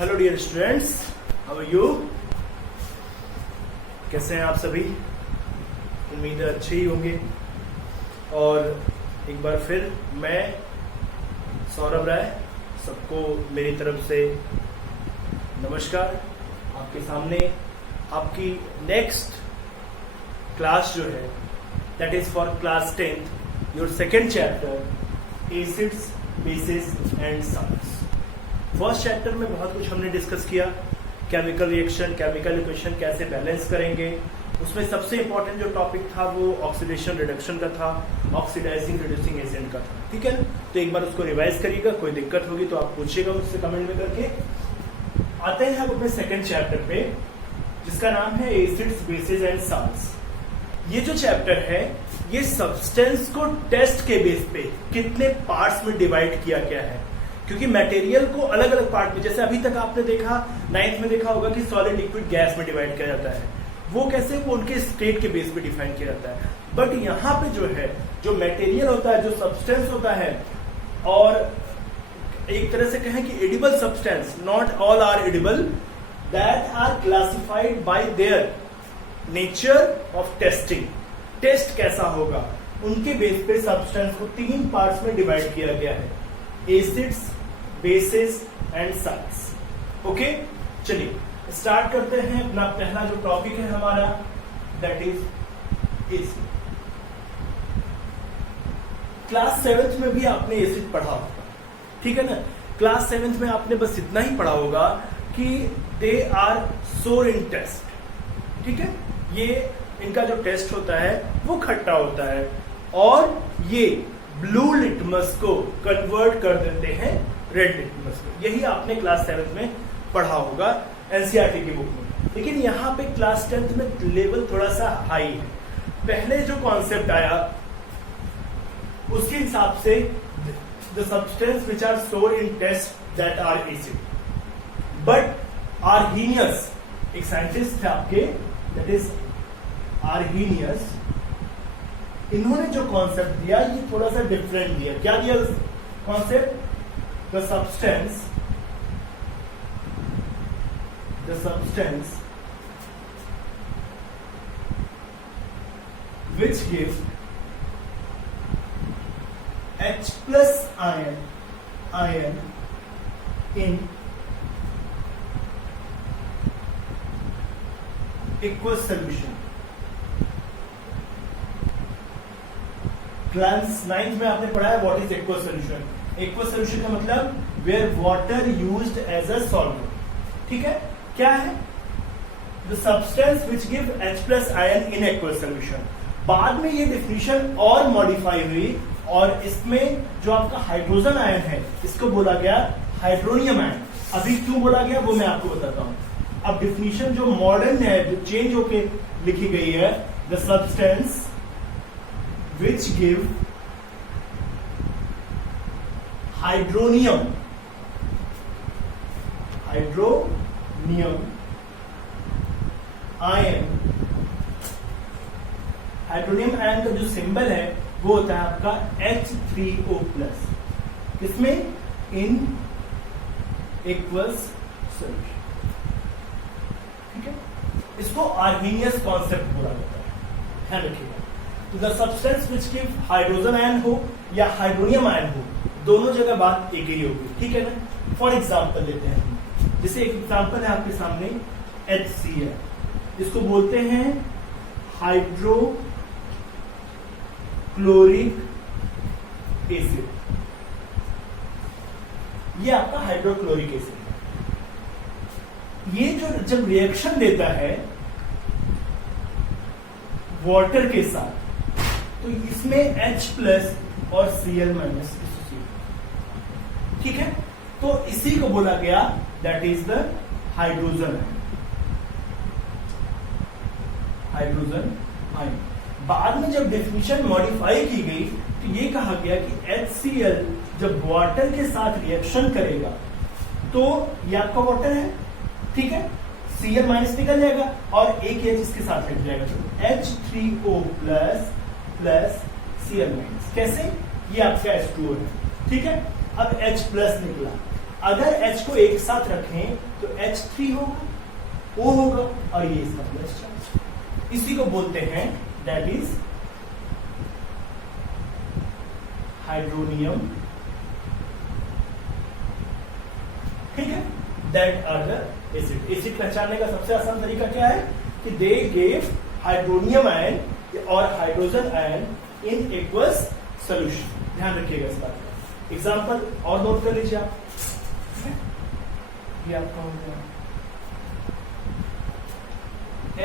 Hello dear students, how are you? कैसे हैं आप सभी? उम्मीद है अच्छे ही होंगे। और एक बार फिर मैं सौरभ राय, सबको मेरी तरफ से नमस्कार। आपके सामने आपकी नेक्स्ट क्लास जो है that is for class 10th, your second chapter acids, basis and salts. First chapter में बहुत कुछ हमने डिस्कस किया, केमिकल रिएक्शन, केमिकल इक्वेशन कैसे बैलेंस करेंगे। उसमें सबसे इंपॉर्टेंट जो टॉपिक था वो ऑक्सीडेशन रिडक्शन का था, ऑक्सीडाइजिंग रिड्यूसिंग एजेंट का था। ठीक है ना? तो एक बार उसको रिवाइज करिएगा, कोई दिक्कत होगी तो आप पूछिएगा मुझसे कमेंट में करके। आते हैं हम अपने सेकेंड चैप्टर पे, जिसका नाम है एसिड्स, बेसिस एंड सॉल्ट्स। ये जो चैप्टर है ये सब्सटेंस को टेस्ट के बेस पे कितने पार्ट्स में डिवाइड किया गया है, क्योंकि मटेरियल को अलग अलग पार्ट में, जैसे अभी तक आपने देखा 9th में देखा होगा कि सॉलिड, लिक्विड, गैस में डिवाइड किया जाता है। वो कैसे? वो उनके स्टेट के बेस पे डिफाइन किया जाता है। बट यहाँ पे जो है, जो मटेरियल होता है, जो सब्सटेंस होता है, और एक तरह से कहें कि edible substance, not all are edible, that are classified by their nature of testing. Test कैसा होगा उनके बेस पे सब्सटेंस को 3 पार्ट्स में डिवाइड किया गया है, acids, basis and salts. Okay, चलिए स्टार्ट करते हैं। अपना पहला जो टॉपिक है हमारा that is acid. Class 7th में भी आपने एसिड पढ़ा होगा, ठीक है ना? क्लास 7th में आपने बस इतना ही पढ़ा होगा कि दे आर सोर इन टेस्ट। ठीक है, ये इनका जो टेस्ट होता है वो खट्टा होता है, और ये ब्लू लिटमस को कन्वर्ट कर देते हैं रेड लिटमस को। यही आपने क्लास 7th में पढ़ा होगा एनसीईआरटी की बुक में। लेकिन यहाँ पे क्लास 10th में लेवल थोड़ा सा हाई है। पहले जो कॉन्सेप्ट आया उसके हिसाब से the substance which are store in test that are acid. But Arrhenius, एक साइंटिस्ट थे आपके, दैट इज आर्हीनियस, इन्होंने जो कॉन्सेप्ट दिया ये थोड़ा सा डिफरेंट दिया। क्या दिया concept? The substance which gives H plus ion in aqueous solution। Class 9th में आपने पढ़ा है what is aqueous solution. Aqueous solution का मतलब where water used as a solvent. ठीक है, क्या है? The substance which give H plus ion in aqueous solution। बाद में ये डिफिनीशन और मॉडिफाई हुई, और इसमें जो आपका हाइड्रोजन आयन है इसको बोला गया हाइड्रोनियम आयन। अभी क्यों बोला गया वो मैं आपको बताता हूं। अब डिफिनीशन जो मॉडर्न है, जो चेंज होके लिखी गई है, the substance which give hydronium ion। Hydronium ion का जो सिंबल है वो होता है आपका H3O+। इसमें इन एक्वस सोल्यूशन। ठीक है, इसको आर्हीनियस कॉन्सेप्ट बोला जाता है, ध्यान रखिएगा। तो the substance which give hydrogen ion हो या हाइड्रोनियम आयन हो, दोनों जगह बात एक ही होगी। ठीक है ना? फॉर एग्जाम्पल लेते हैं हम, जैसे एक एग्जाम्पल है आपके सामने HCl, इसको बोलते हैं हाइड्रोक्लोरिक एसिड। ये आपका हाइड्रोक्लोरिक एसिड है। ये जो जब रिएक्शन देता है वाटर के साथ, तो इसमें H+ और Cl- एसोसिएट। ठीक है, तो इसी को बोला गया that is the hydrogen ion. बाद में जब डेफिनेशन मॉडिफाई की गई तो ये कहा गया कि HCl जब वाटर के साथ रिएक्शन करेगा तो ये आपका वाटर है, ठीक है, Cl- निकल जाएगा और एक H इसके साथ लग जाएगा, तो H3O+ प्लस Cl-। कैसे? ये आपका H2O है। ठीक है, अब H+ निकला, अगर H को एक साथ रखें तो H3 होगा, O होगा और ये इसका प्लस चार्ज। इसी को बोलते हैं दैट इज हाइड्रोनियम। ठीक है, that are the acid. Acid पहचानने का सबसे आसान तरीका क्या है कि दे गेव हाइड्रोनियम आयन और hydrogen ion in aqueous solution. ध्यान रखिएगा इस बात का। एग्जांपल और नोट कर लीजिए आप। ये आपका हो गया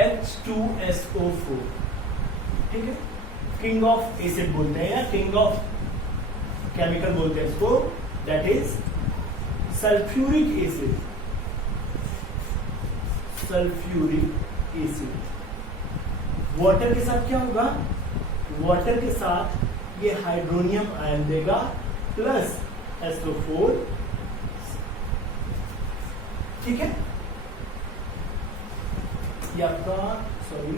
H2SO4। ठीक है, किंग ऑफ एसिड बोलते हैं या किंग ऑफ केमिकल बोलते हैं इसको, that is sulphuric acid. Sulphuric acid water के साथ क्या होगा, वाटर के साथ ये हाइड्रोनियम आयन देगा प्लस SO4। ठीक है, ये आपका सॉरी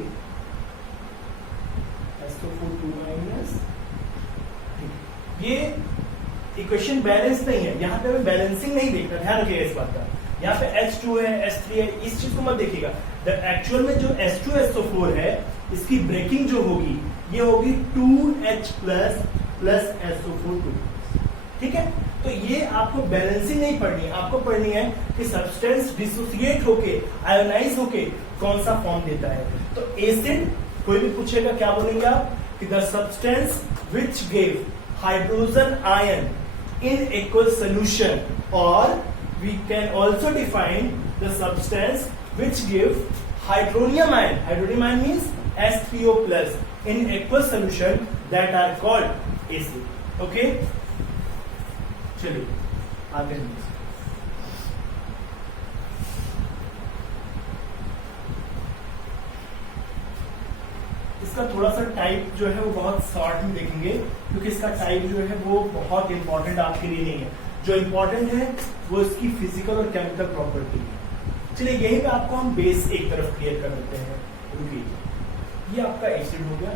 SO4 2 माइनस। ये इक्वेशन बैलेंस नहीं है, यहां पे हमें बैलेंसिंग नहीं देखना, ध्यान रखिएगा इस बात का। यहाँ पे H2 है, H3 है, इस चीज को मत देखिएगा। द एक्चुअल में जो H2SO4 है इसकी ब्रेकिंग जो होगी ये होगी 2H प्लस SO4 2। ठीक है, तो ये आपको बैलेंसिंग नहीं पढ़नी है, आपको पढ़नी है कि सब्सटेंस डिसोसिएट होके आयोनाइज होके कौन सा फॉर्म देता है। तो एसिड कोई भी पूछेगा क्या बोलेंगे आप कि the substance which give hydrogen ion in aqueous solution, और we can also define the substance which give hydronium ion. Hydronium ion means H3O plus in aqueous solution, that are called acid. Okay, चलिए आगे इसका थोड़ा सा type जो है वो बहुत शॉर्ट में देखेंगे, क्योंकि इसका टाइप जो है वो बहुत इंपॉर्टेंट आपके लिए नहीं है। जो इंपॉर्टेंट है वो इसकी फिजिकल और केमिकल प्रॉपर्टी है। चलिए यही पे आपको हम बेस एक तरफ क्लियर कर देते हैं। रुकिए, ये आपका एसिड हो गया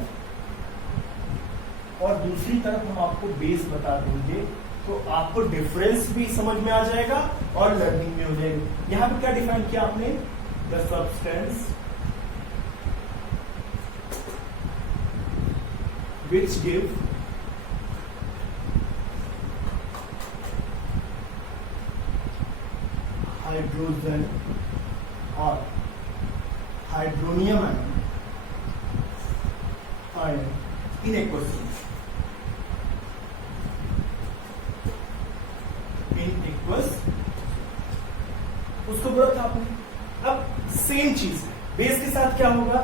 और दूसरी तरफ हम आपको बेस बता देंगे, तो आपको डिफरेंस भी समझ में आ जाएगा और लर्निंग भी हो जाएगी। यहां पे क्या डिफाइन किया आपने, the substance which give hydrogen or hydronium ion in aqueous उसको बोला था आपने। अब सेम चीज बेस के साथ क्या होगा,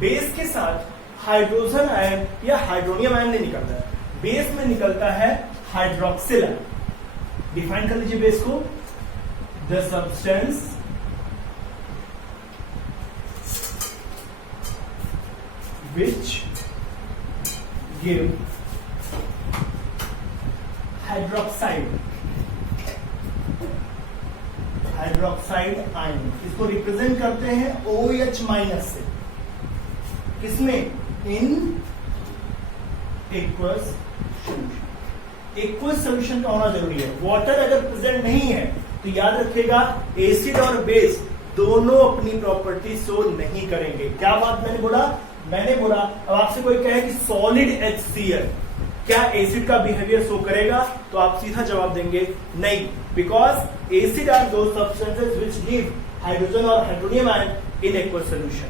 बेस के साथ हाइड्रोजन आयन या हाइड्रोनियम आयन नहीं निकलता है, बेस में निकलता है हाइड्रोक्सिल आयन। डिफाइन कर लीजिए बेस को, the substance which give hydroxide ion, इसको रिप्रेजेंट करते हैं OH माइनस से, किसमें, इन एक्वस सोल्यूशन। एक्वस सोल्यूशन का होना जरूरी है। वाटर अगर प्रेजेंट नहीं है तो याद रखिएगा एसिड और बेस दोनों अपनी प्रॉपर्टी शो नहीं करेंगे। क्या बात मैंने बोला, अब आपसे कोई कहे कि सॉलिड HCl क्या एसिड का बिहेवियर शो करेगा, तो आप सीधा जवाब देंगे नहीं, बिकॉज एसिड आर दो सब्सटेंसेस विच गिव हाइड्रोजन और hydronium ion in aqueous solution.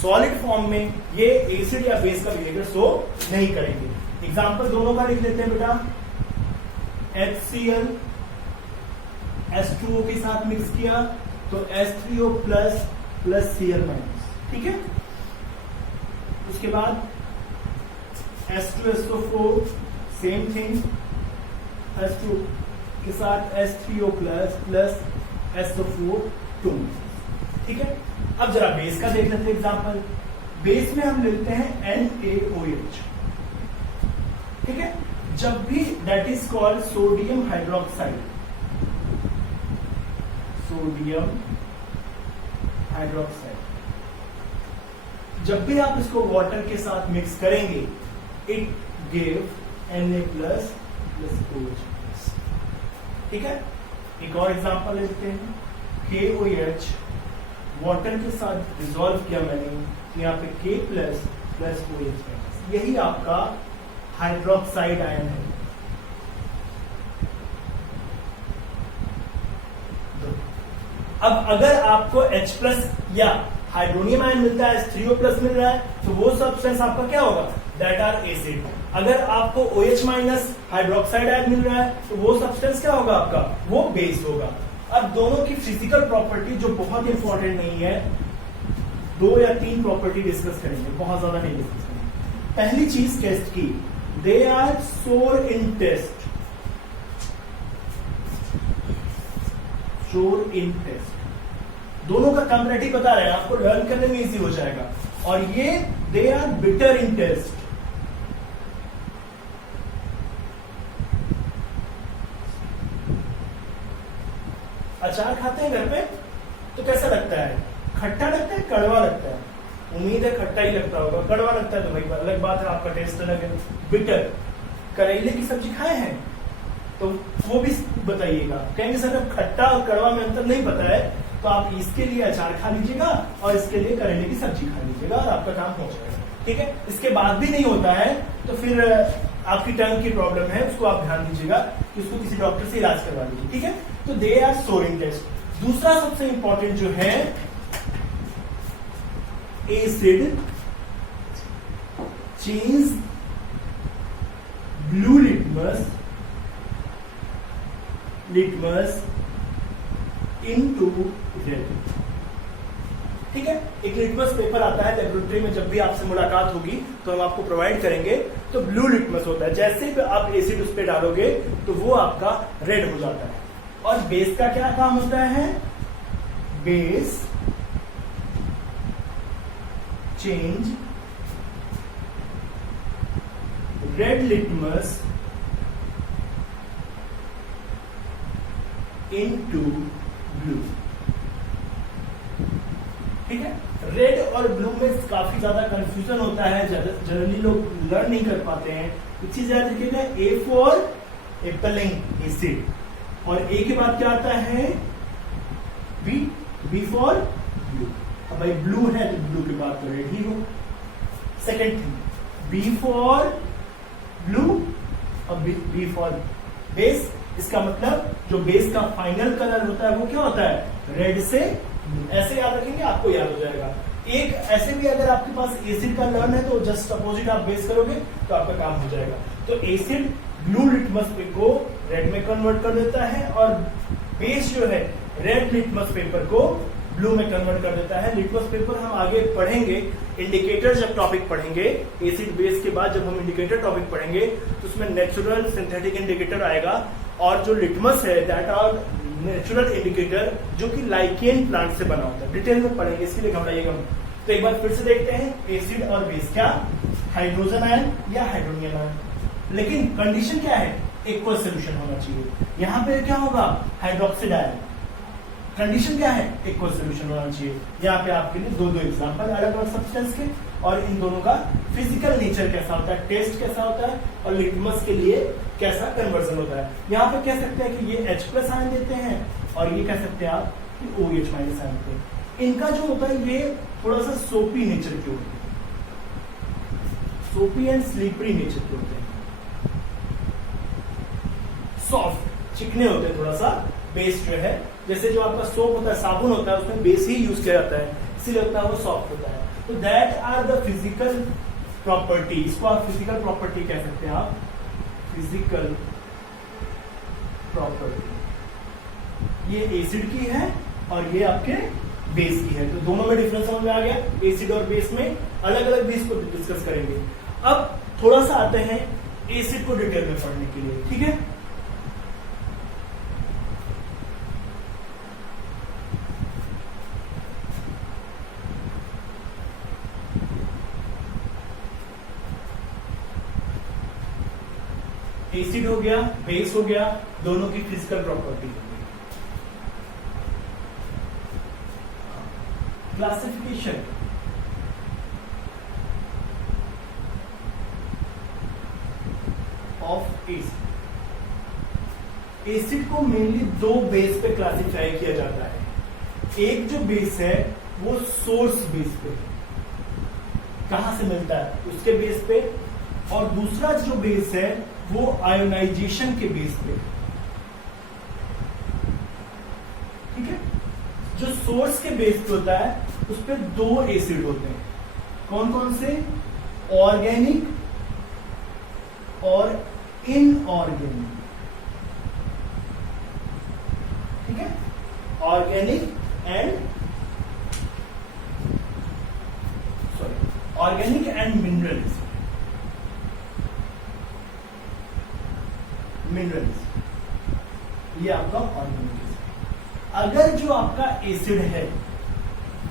Solid form में ये एसिड या बेस का बिहेवियर शो नहीं करेंगे। एग्जांपल दोनों का लिख लेते हैं बेटा, HCl H2O के साथ मिक्स किया तो H3O प्लस Cl माइनस। ठीक है, उसके बाद H2SO4 सेम थिंग, H2 के साथ H3O प्लस SO4 2। ठीक है, अब जरा बेस का देख लेते हैं एग्जांपल। बेस में हम लेते हैं NaOH। ठीक है, जब भी that is called sodium hydroxide, जब भी आप इसको वाटर के साथ मिक्स करेंगे it give Na plus OH। ठीक है, एक और एग्जांपल लेते हैं, KOH वाटर के साथ डिसॉल्व किया मैंने, तो यहाँ पे K plus plus OH minus, यही आपका हाइड्रोक्साइड आयन है। अब अगर आपको H प्लस या हाइड्रोनियम आयन मिलता है, H3O प्लस मिल रहा है, तो वो सब्सटेंस आपका क्या होगा, दैट आर एसिड। अगर आपको OH माइनस हाइड्रोक्साइड आयन मिल रहा है, तो वो सब्सटेंस क्या होगा आपका, वो बेस होगा। अब दोनों की फिजिकल प्रॉपर्टी जो बहुत इंपॉर्टेंट नहीं है, 2 या 3 प्रॉपर्टी डिस्कस करेंगे, बहुत ज्यादा नहीं डिस्कस करेंगे। पहली चीज टेस्ट की, दे आर सोर इन टेस्ट, सोर इन टेस्ट, दोनों का कंपैरेटिव बता रहे हैं, आपको लर्न करने में इजी हो जाएगा। और ये they are bitter in test, अचार खाते हैं घर पे तो कैसा लगता है, खट्टा लगता है, कड़वा लगता है, उम्मीद है खट्टा ही लगता होगा, कड़वा लगता है तो भाई अलग बात है, आपका टेस्ट अलग है। बिटर, करेले की सब्जी खाए हैं तो वो भी बताइएगा, कहेंगे सर अब खट्टा और कड़वा में अंतर नहीं पता है, तो आप इसके लिए अचार खा लीजिएगा और इसके लिए करेले की सब्जी खा लीजिएगा और आपका काम हो जाएगा, ठीक है। इसके बाद भी नहीं होता है तो फिर आपकी टंग की प्रॉब्लम है, उसको आप ध्यान दीजिएगा कि उसको किसी डॉक्टर से इलाज करवा लीजिए, ठीक है। तो दे आर सोर इन टेस्ट। दूसरा सबसे इंपॉर्टेंट जो है, acid change blue litmus into red, ठीक है। एक लिटमस पेपर आता है लेबोरेटरी में, जब भी आपसे मुलाकात होगी तो हम आपको प्रोवाइड करेंगे, तो ब्लू लिटमस होता है, जैसे भी आप एसिड उस पर डालोगे तो वो आपका रेड हो जाता है। और बेस का क्या काम होता है, base change red litmus into blue, ठीक है। रेड और ब्लू में काफी ज्यादा कंफ्यूजन होता है, जनरली लोग लर्न नहीं कर पाते हैं। एक चीज याद रखिएगा, ए फॉर एप्पलिंग एसिड, और ए के बाद क्या आता है, बी फॉर ब्लू। अब भाई ब्लू है तो ब्लू के बाद तो रेड ही हो। Second thing, B for blue और बी फॉर बेस, इसका मतलब जो बेस का फाइनल कलर होता है वो क्या होता है, रेड से ब्लू। ऐसे याद रखेंगे, आपको याद हो जाएगा। एक ऐसे भी अगर आपके पास एसिड का लर्न है तो जस्ट अपोजिट आप बेस करोगे तो आपका काम हो जाएगा। तो एसिड ब्लू लिटमस पेपर को रेड में कन्वर्ट कर देता है, और बेस जो है रेड लिटमस पेपर को ब्लू में कन्वर्ट कर देता है। लिटमस पेपर हम आगे पढ़ेंगे, इंडिकेटर जब टॉपिक पढ़ेंगे एसिड बेस के बाद, जब हम इंडिकेटर टॉपिक पढ़ेंगे तो उसमें नेचुरल सिंथेटिक इंडिकेटर आएगा, और जो लिटमस है दैट आर नेचुरल इंडिकेटर जो कि लाइकेन प्लांट से बना होता है। डिटेल में पढ़ेंगे, इसके लिए घबराइएगा। तो एक बार फिर से देखते हैं, एसिड और बेस क्या, हाइड्रोजन आयन या हाइड्रोनियम आयन, लेकिन कंडीशन क्या है, एक्वस सोल्यूशन होना चाहिए। यहाँ पे क्या होगा, हाइड्रोक्साइड आयन, कंडीशन क्या है, एक्वस सोल्यूशन होना चाहिए। यहाँ पे आपके लिए दो एग्जांपल अलग अलग सब्सटेंस के, और इन दोनों का फिजिकल नेचर कैसा होता है, टेस्ट कैसा होता है, और लिटमस के लिए कैसा कन्वर्जन होता है। यहाँ पे कह सकते हैं कि ये H प्लस आयन देते हैं, और ये कह सकते हैं आप कि OH माइनस आयन देते हैं। इनका जो होता है ये थोड़ा सा सोपी नेचर के होते हैं, सोपी एंड स्लीपरी नेचर के होते हैं, सॉफ्ट चिकने होते हैं थोड़ा सा। बेस जो है, जैसे जो आपका सोप होता है, साबुन होता है, उसमें बेस ही यूज किया जाता है, इसीलिए होता है वो सॉफ्ट होता है। तो that are the physical property, इसको आप फिजिकल प्रॉपर्टी कह सकते हैं, आप फिजिकल प्रॉपर्टी। ये एसिड की है और ये आपके बेस की है, तो दोनों में डिफरेंस समझ में आ गया। एसिड और बेस में अलग अलग बेस को डिस्कस करेंगे। अब थोड़ा सा आते हैं एसिड को डिटेल में पढ़ने के लिए, ठीक है। एसिड हो गया, बेस हो गया, दोनों की फिजिकल प्रॉपर्टी हो गई। Classification, of acid. एसिड को मेनली दो बेस पे क्लासिफाई किया जाता है। एक जो बेस है वो सोर्स बेस पे, कहां से मिलता है उसके बेस पे, और दूसरा जो बेस है वो आयोनाइजेशन के बेस पे। ठीक है, जो सोर्स के बेस पे होता है उस पे दो एसिड होते हैं। कौन कौन से? ऑर्गेनिक और इनऑर्गेनिक। ठीक है, ऑर्गेनिक एंड मिनरल्स। ये आपका ऑर्गेनिक एसिड। अगर जो आपका एसिड है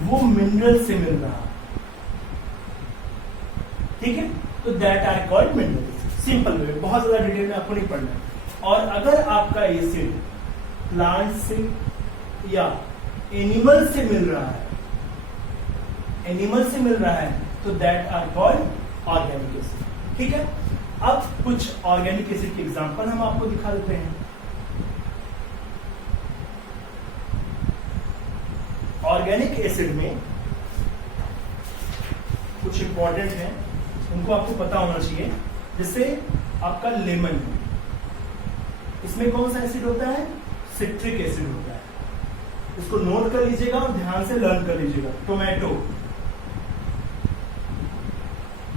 वो मिनरल से मिल रहा, ठीक है, तो that are called mineral acid. Simple way, बहुत ज्यादा डिटेल में आपको नहीं पढ़ना है। और अगर आपका एसिड प्लांट से या एनिमल से मिल रहा है, तो that are called organic acid. ठीक है, अब कुछ ऑर्गेनिक एसिड के एग्जांपल हम आपको दिखा देते हैं। ऑर्गेनिक एसिड में कुछ इंपॉर्टेंट है, उनको आपको पता होना चाहिए। जैसे आपका लेमन, इसमें कौन सा एसिड होता है? सिट्रिक एसिड होता है। इसको नोट कर लीजिएगा और ध्यान से लर्न कर लीजिएगा।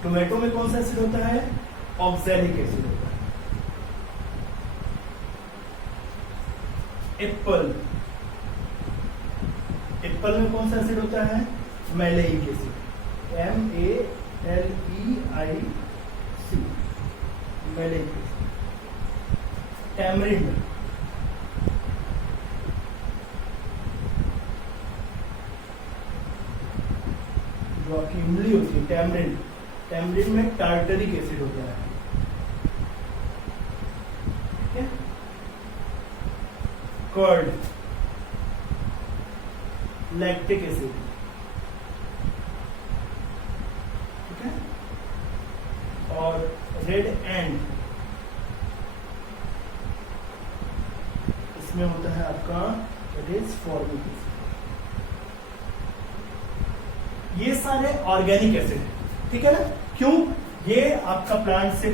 टोमेटो में कौन सा एसिड होता है? ऑक्सैलिक एसिड होता है। एप्पल में कौन सा एसिड होता है? Maleic acid, MALEIC, maleic acid. Tamarind, जो आपकी इमली होती है, टैमरिंड में टार्टरिक एसिड होता है। ठीक है, कर्ड, लैक्टिक एसिड। ठीक है, और रेड एंड, इसमें होता है आपका फॉर्मिक एसिड। ये सारे ऑर्गेनिक एसिड है। ठीक है ना? क्यों? ये आपका प्लांट से,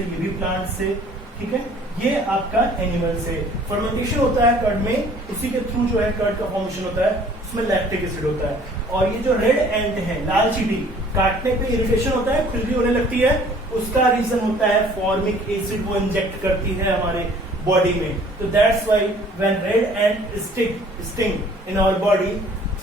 ये भी प्लांट से। ठीक है, ये आपका एनिमल से। फर्मेंटेशन होता है कर्ड में, उसी के थ्रू जो है कर्ड का फॉर्मेशन होता है, उसमें लैक्टिक एसिड होता है। और ये जो रेड एंट है, लाल चींटी, काटने पे इरिटेशन होता है, खुजली होने लगती है, उसका रीजन होता है फॉर्मिक एसिड, वो इंजेक्ट करती है हमारे बॉडी में। तो that's why when red ant sting in our body,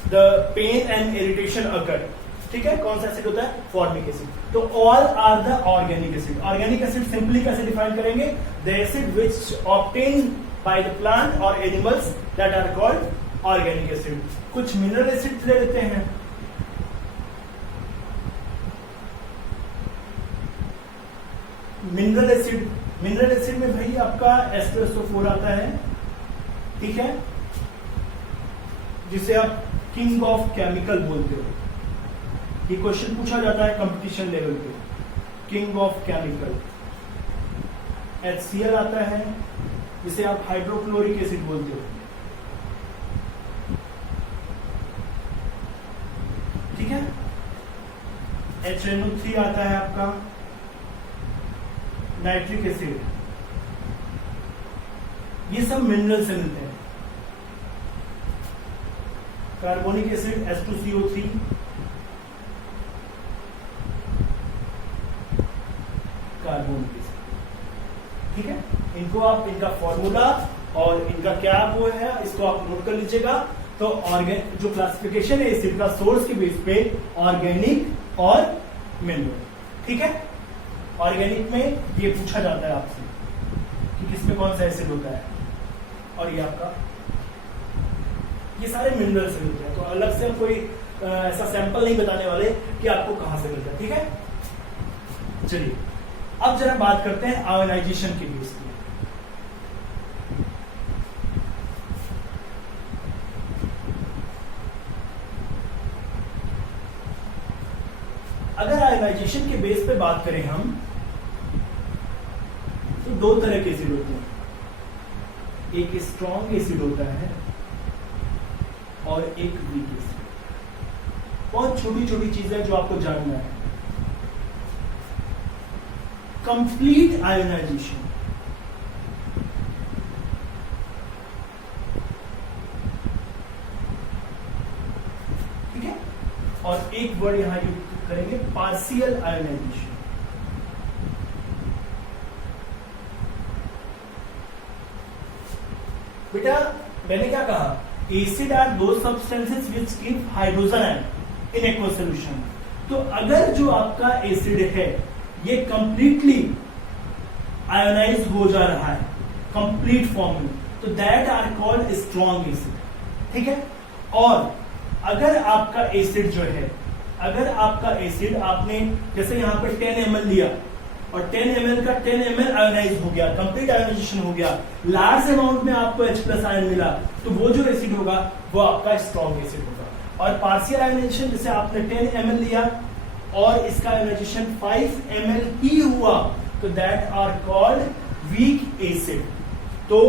the pain and irritation occur. ठीक है, कौन सा एसिड होता है? Formic acid. तो all are the organic acid. Organic acid simply कैसे डिफाइन करेंगे? The acid which obtain by the plant और animals, that are called organic acid. कुछ मिनरल एसिड ले लेते हैं। मिनरल एसिड में भाई आपका H2SO4 आता है। ठीक है, जिसे आप किंग ऑफ केमिकल बोलते हो। ये क्वेश्चन पूछा जाता है कंपटीशन लेवल पे, किंग ऑफ केमिकल। HCl आता है, जिसे आप हाइड्रोक्लोरिक एसिड बोलते हो। ठीक है, HNO3 आता है आपका, नाइट्रिक एसिड। ये सब मिनरल से मिलते हैं। Carbonic acid H2CO3, carbonic acid. ठीक है, इनको आप, इनका फॉर्मूला और इनका क्या वो है, इसको आप नोट कर लीजिएगा। तो जो क्लासिफिकेशन है एसिड का सोर्स के बेस पे, ऑर्गेनिक और मिनरल। ठीक है, ऑर्गेनिक में ये पूछा जाता है आपसे कि किसमें कौन सा एसिड होता है, और ये आपका, ये सारे मिनरल से मिलते हैं। तो अलग से हम कोई ऐसा सैंपल नहीं बताने वाले कि आपको कहां से मिलता है। ठीक है, चलिए अब जरा बात करते हैं आयोनाइजेशन के बेस पे। अगर आयोनाइजेशन के बेस पे बात करें हम, तो दो तरह के एसिड होते हैं। एक स्ट्रॉन्ग एसिड होता है और एक वीक एसिड। बहुत छोटी छोटी चीजें जो आपको जानना है। कंप्लीट आयोनाइजेशन, ठीक है, और एक वर्ड यहां यूज करेंगे पार्शियल आयोनाइजेशन। बेटा मैंने क्या कहा, एसिड आर दो substances which give hydrogen ion in aqueous solution. तो अगर जो आपका एसिड है ये कंप्लीटली आयोनाइज हो जा रहा है कंप्लीट फॉर्म में, तो that are called strong acid, ठीक है। और अगर आपका एसिड जो है, अगर आपका एसिड आपने जैसे यहां पर 10 ml लिया और 10 ml का 10 ml आयोनाइज हो गया, कंप्लीट आयोनाइजेशन हो गया, लार्ज अमाउंट में आपको H+ आयन मिला, तो वो जो एसिड होगा वो आपका स्ट्रॉन्ग एसिड होगा। और पार्शियल आयोनाइजेशन जैसे आपने 10 ml लिया और इसका आयोनाइजेशन 5 ml ही हुआ, तो that are called weak acid. तो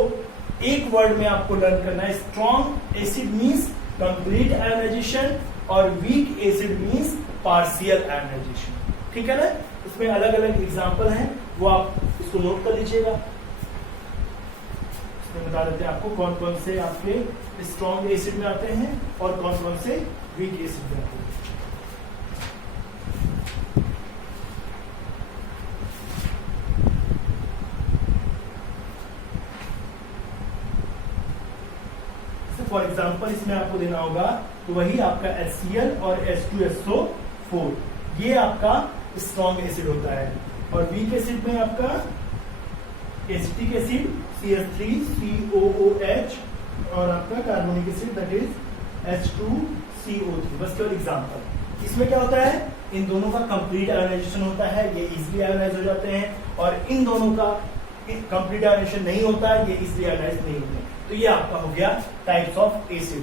एक वर्ड में आपको लर्न करना है, strong acid means complete ionisation और weak acid means partial ionisation, ठीक है ना। इसमें अलग अलग एग्जाम्पल हैं, वो आप इसको नोट कर लीजिएगा। इसमें बता देते हैं आपको कौन कौन से आपके स्ट्रॉन्ग एसिड में आते हैं और कौन कौन से वीक एसिड में आते हैं। फॉर एग्जाम्पल इसमें आपको देना होगा तो वही आपका HCl और H2SO4, ये आपका स्ट्रॉन्ग एसिड होता है। और वीक एसिड में आपका एसिटिक एसिड CH3COOH और आपका carbonic acid that is H2CO3, बस केवल एग्जाम्पल। इसमें क्या होता है, इन दोनों का कंप्लीट आयोनाइजेशन होता है, ये इजिली आयोनाइज हो जाते हैं, और इन दोनों का कंप्लीट आयोनाइजेशन नहीं होता है, ये इजिली आयोनाइज नहीं होते हैं। तो ये आपका हो गया टाइप्स ऑफ एसिड।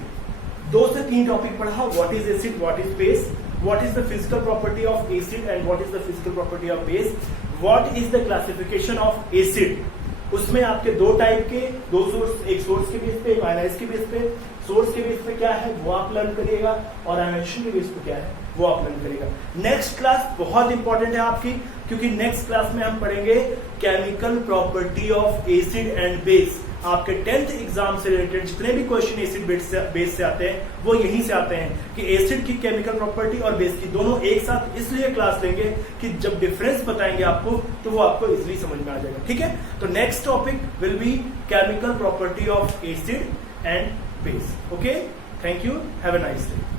2 से 3 टॉपिक पढ़ा, what is acid, what is base, what is the physical property of acid and what is the physical property of base, what is the classification of acid. उसमें आपके 2 type के, 2 source, एक source के base पे, एक ionise के base पे। Source के बेस पे क्या है वो आप लर्न करिएगा, और आयनाइजेशन के बेस पे क्या है वो आप लर्न करिएगा। नेक्स्ट क्लास बहुत इंपॉर्टेंट है आपकी, क्योंकि नेक्स्ट क्लास में हम पढ़ेंगे chemical property of acid and base. आपके 10th एग्जाम से रिलेटेड जितने भी क्वेश्चन एसिड बेस से आते हैं वो यहीं से आते हैं कि एसिड की केमिकल प्रॉपर्टी और बेस की दोनों एक साथ इसलिए क्लास लेंगे कि जब डिफरेंस बताएंगे आपको तो वो आपको इजिली समझ में आ जाएगा, ठीक है। तो next topic will be chemical property of acid and base. Okay, thank you, have a nice day.